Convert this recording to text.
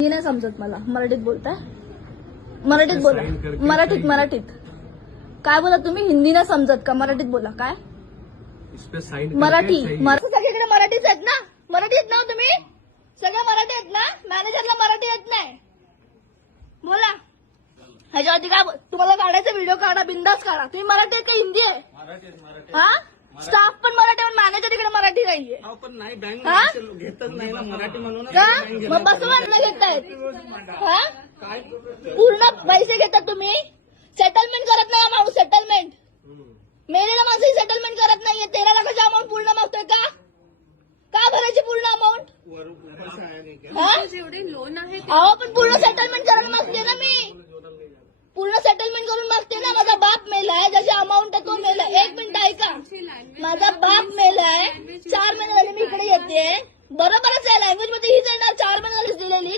हिंदी नाही समजत मला, मराठीत बोलताय? मराठीत बोला, मराठीत काय बोला तुम्ही? हिंदी नाही समजत का? मराठीत बोला. काय मराठी? सगळीकडे मराठीच आहेत ना? मराठी येत ना तुम्ही? सगळं मराठी आहेत ना? मॅनेजरला मराठी येत नाही? बोला. ह्याच्यावरती काय तुम्हाला काढायचा व्हिडिओ काढा, बिंदास काढा. तुम्ही मराठी आहेत का हिंदी आहे? हा, स्टाफ पण मराठी पण मॅनेजर इकडे मराठी नाहीये. पण नाही बँक घेतच नाही ना मराठी म्हणून का? मग बसवून घेतायत हा? पूर्ण पैसे घेतात तुम्ही. सेटलमेंट करत नाही माणूस. सेटलमेंट मेलेला माणूस सेटलमेंट करत नाहीये. 13 लाखाची अमाऊंट पूर्ण मागतोय का? का भरायची पूर्ण अमाऊंट? जेवढे लोन आहे अहो पण पूर्ण सेटलमेंट करून मागते ना मी. पूर्ण सेटलमेंट करून मागते ना. माझा बाप मेलाय, ज्याची अमाऊंट आहे तो मेलाय. 1 मिनिट ऐका. माझा बाप मेलाय, 4 महिने झाले मी इकडे येते. बरोबरच आहे, लँग्वेज मध्ये हीच येणार. 4 महिने झाली दिलेली.